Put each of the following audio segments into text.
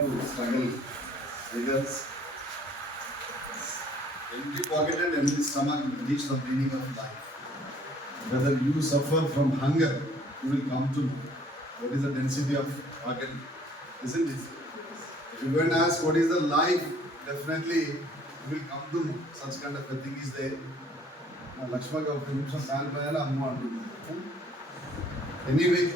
to struggle because empty pocket and empty stomach reach the meaning of life. Whether you suffer from hunger, you will come to know what is the density of pocket, isn't it? If you go and ask what is the life, definitely you will come to know such kind of a thing is there. Lakshma ka oka nimisham kaal payana amma antunna. Anyway,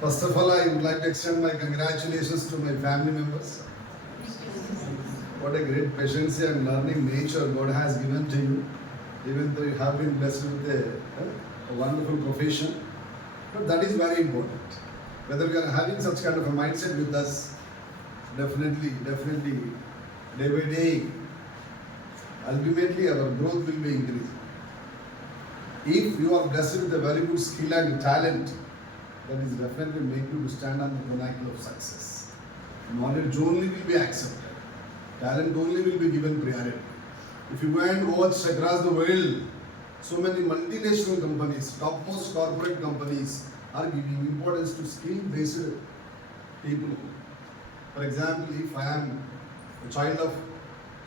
first of all, I would like to extend my congratulations to my family members. What a great patience and learning nature God has given to you, even though you have been blessed with a wonderful profession. But that is very important. Whether we are having such kind of a mindset with us, definitely, day by day, ultimately our growth will be increasing. If you are blessed with a very good skill and talent, that is definitely make you to stand on the pinnacle of success. Knowledge only will be accepted. Talent only will be given priority. If you go and watch across the world, so many multinational companies, topmost corporate companies are giving importance to skill-based people. For example, if I am a child of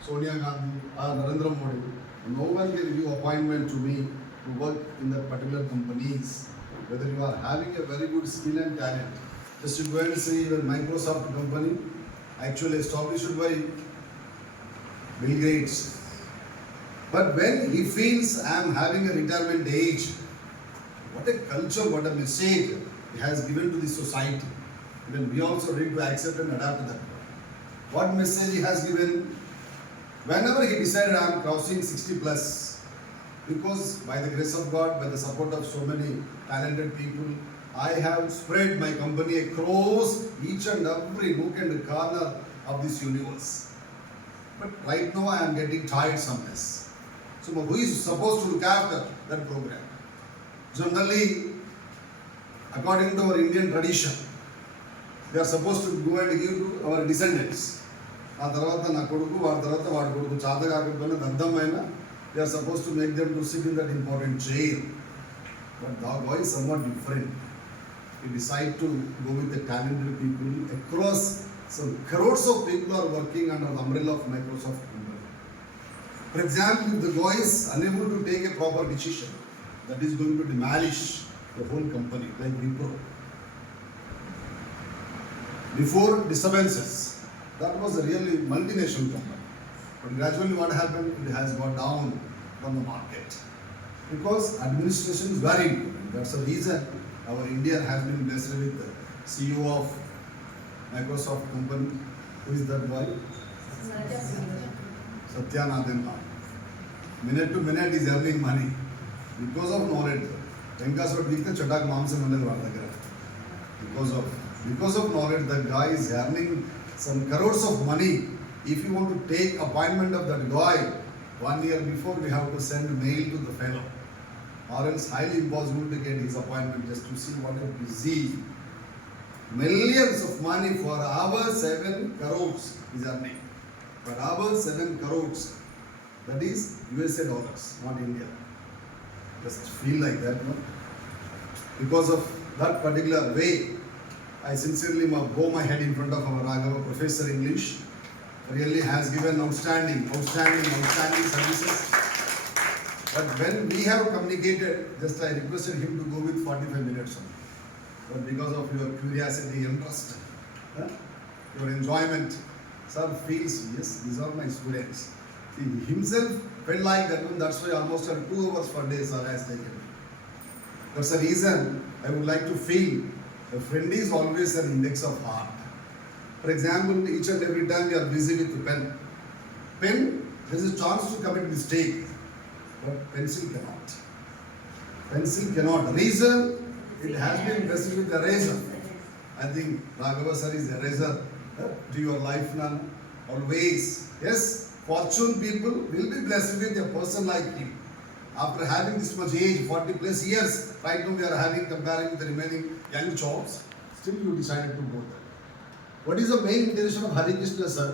Sonia Gandhi or Narendra Modi, no one can give appointment to me to work in that particular companies. Whether you are having a very good skill and talent, just to go and see the Microsoft company, actually established by Bill Gates. But when he feels I am having a retirement age, what a culture, what a message he has given to the society. Even we also need to accept and adapt to that. What message he has given? Whenever he decided I am crossing 60 plus, because by the grace of God, by the support of so many talented people, I have spread my company across each and every nook and corner of this universe. But right now I am getting tired sometimes. So who is supposed to look after that program? Generally, according to our Indian tradition, we are supposed to go and give to our descendants. ఆ తర్వాత నా కొడుకు వాడి తర్వాత వాడి కొడుకు చాత కాకపోయినా దద్దమైనా they are supposed to make them to sit in that important chair. But the boy is somewhat different. We decide to go with the talented people across. So crores of people are working under the umbrella of Microsoft company. For example, if the guy is unable to take a proper decision, that is going to demolish the whole company, like Wipro. Before disturbances, that was a really multinational company. But gradually what happened, it has got down from the market. Because administration is very important. That's the reason our India has been blessed with the CEO of Microsoft company. Who is that boy? Satya Nadella. Minute to minute is earning money. Because of knowledge. Because of knowledge, the guy is earning some crores of money. If you want to take appointment of that guy, 1 year before we have to send mail to the fellow. Or else highly impossible to get his appointment just to see what a busy. Millions of money for our 7 crores is earning. For our 7 crores, that is USA dollars, not India. Just feel like that, no? Because of that particular way, I sincerely bow my head in front of our Raghava, Professor English. Really has given outstanding services. But when we have communicated, just I requested him to go with 45 minutes only. But because of your curiosity, interest, your enjoyment, sir feels, yes, these are my students. He himself felt like that one, that's why almost 2 hours per day sir has taken. That's the reason I would like to feel a friend is always an index of heart. For example, each and every time we are busy with the pen. Pen, there is a chance to commit mistake, but pencil cannot. Pencil cannot. Reason, it has been blessed with eraser. I think Raghava sir is eraser to your life now. Always. Yes, fortune people will be blessed with a person like him. After having this much age, 40 plus years, right now we are having comparing with the remaining young chops, still you decided to go there. What is the main intention of Hari Krishna sir?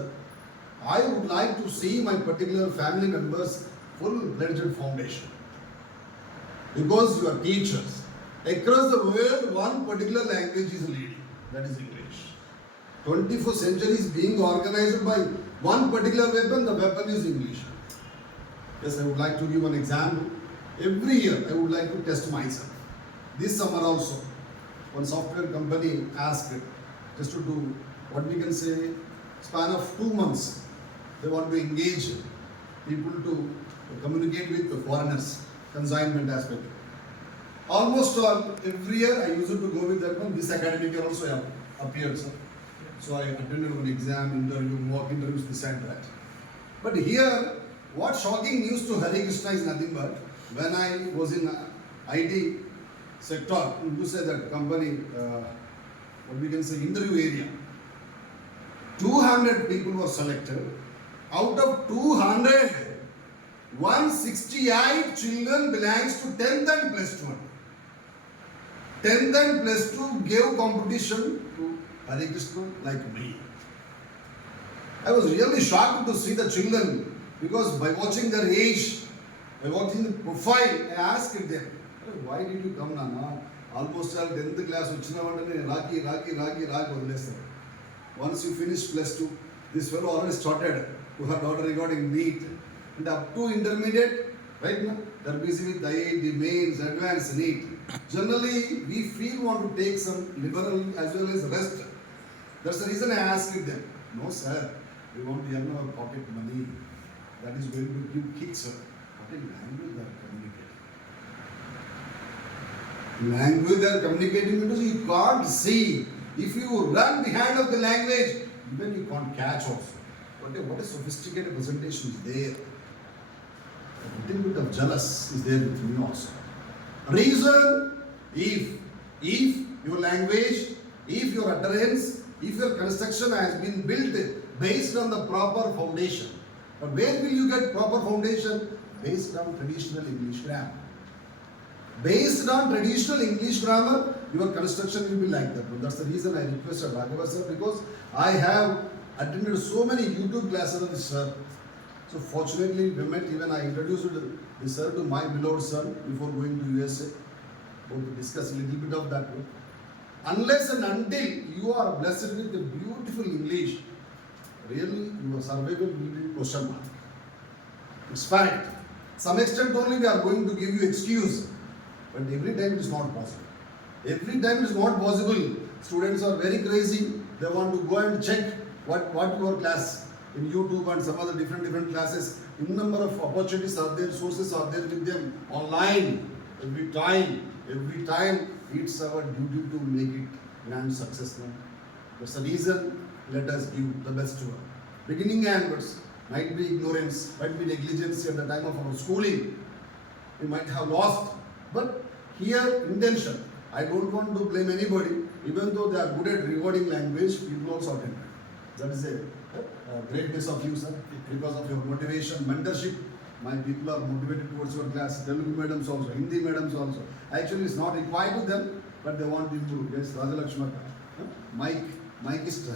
I would like to see my particular family members full-fledged foundation. Because you are teachers. Across the world, one particular language is leading. That is English. 21st century is being organized by one particular weapon. The weapon is English. Yes, I would like to give an example. Every year I would like to test myself. This summer also, one software company asked just to do what we can say span of 2 months. They want to engage people to communicate with the foreigners, consignment aspect. Almost all, every year I used to go with that one. This academic year also have appeared, sir. So I attended one exam, interview, mock interviews, this and that. But here, what shocking news to Hare Krishna is nothing but when I was in IT sector, you say that company, what we can say, interview area, 200 people were selected. Out of 200, 168 children belongs to 10th and plus 2. 10th and plus 2 gave competition to Hare Krishna like me. I was really shocked to see the children because by watching their age, by watching the profile, I asked them, why did you come, Nana? Almost all 10th class, once you finish plus 2, this fellow already started to her daughter regarding NEET. And up to intermediate, right now, they're busy with IIT, mains, advanced NEET. Generally, we feel want to take some liberal as well as rest. That's the reason I asked them. No, sir, we want to earn our pocket money. That is going to give kicks, sir. What a language they are communicating. Language they are communicating because you can't see. If you run behind of the language, even you can't catch also. What a sophisticated presentation is there. A little bit of jealous is there with me also. Reason, if your language, if your utterance, if your construction has been built based on the proper foundation. But where will you get proper foundation? Based on traditional English grammar. Based on traditional English grammar, your construction will be like that. That's the reason I requested Raghava sir, because I have attended so many YouTube classes of this sir. So fortunately, we met, even I introduced the sir to my beloved son before going to USA. Going to discuss a little bit of that. Unless and until you are blessed with the beautiful English, really your survival will be question mark. It's fact. Some extent only we are going to give you excuse, but every time it is not possible. Every time it is not possible. Students are very crazy. They want to go and check what your class in YouTube and some other different classes. In number of opportunities are there, sources are there with them online. Every time it's our duty to make it grand success. That's the reason. Let us give the best to her. Beginning onwards, might be ignorance, might be negligence at the time of our schooling. We might have lost. But here, intention. I don't want to blame anybody. Even though they are good at rewarding language, people also attend. That is a greatness of you, sir. Because of your motivation, mentorship, my people are motivated towards your class. Telugu madams also, Hindi madams also. Actually, it's not required to them, but they want to improve. Yes, Rajalakshmi. Mike is,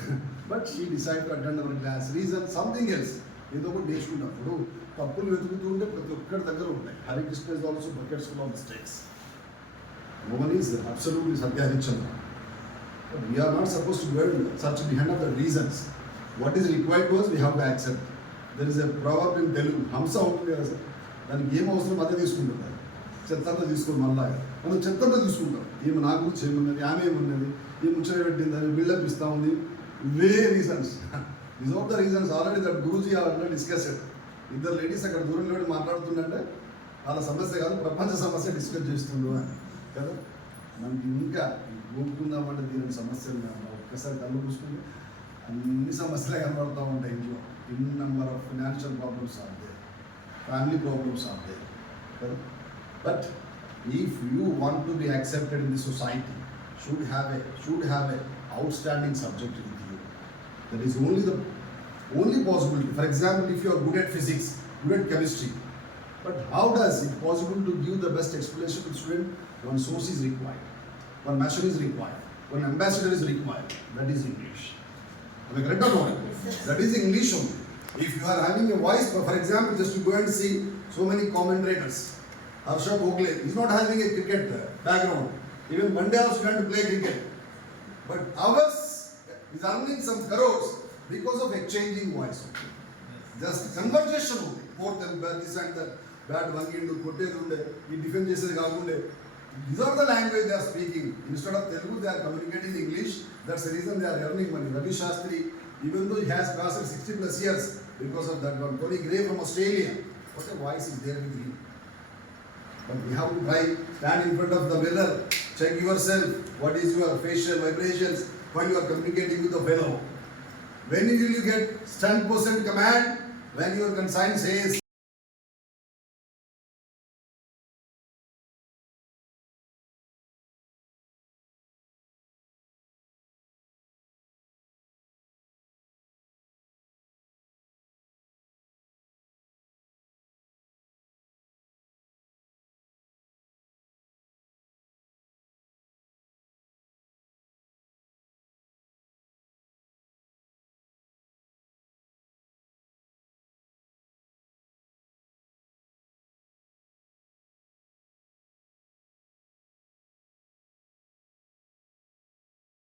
but she decided to attend our class. Reason, something else. ఏదో ఒకటి నేర్చుకున్నప్పుడు తప్పులు వెతుకుతూ ఉంటే ప్రతి ఒక్కరి దగ్గర ఉంటాయి. Hare Krishna is also buckets full of mistakes. No one is absolutely Satya Harishchandra. But we are not supposed to go and search behind of the reasons. What is required to us, we have to accept. There is a proverb in Telugu, Hamsa ఉంటుంది కదా sir, దానికి ఏం అవసరం అదే తీసుకుంటుంది. చెత్తంతా తీసుకుని మళ్ళా మనం చెత్తంతా తీసుకుంటాం. ఏమి నా గురించి ఏమున్నది, ఆమె ఏమున్నది, ఏం ముచ్చట పెట్టింది అని బిల్డప్ ఇస్తూ ఉంది. ఇవే reasons. These are the reasons already that Guruji already discussed. ఇద్దరు లేడీస్ అక్కడ దూరంలో మాట్లాడుతుందంటే వాళ్ళ సమస్య కాదు, ప్రపంచ సమస్య డిస్కస్ చేస్తుండ్రు అని కదా. మనకి ఇంకా ఊపుకుందామంటే దీని సమస్యలు ఒక్కసారి కళ్ళు చూసుకుంటే అన్ని సమస్యలే కనబడుతూ ఉంటాయి ఇంట్లో. In number of financial problems are there, family problems are there కదా. But if you want to be accepted in the society, should have a outstanding subject with you. That is only possibility. For example, if you are good at physics, good at chemistry, but how does it possible to give the best explanation to student? One source is required, one machine is required, one ambassador is required. That is English. Am I correct or not? That is English only. If you are having a voice, for example, just to go and see so many commentators. Harsha Bhogle is not having a cricket background. Even one day also going to play cricket. But ours, He's earning some crores because of exchanging voice. Just conversation only. Both and bad, this and that. Bad vangindu, kottedunde, he defend chesedi kaakunde. These are the language they are speaking. Instead of Telugu, they are communicating English. That's the reason they are earning money. Ravi Shastri, even though he has passed 60 plus years, because of that one. Tony Gray from Australia. What a voice is there with him. But we have to try, stand in front of the mirror, check yourself, what is your facial vibrations while you are communicating with the fellow. When will you get 10% command? When your conscience says,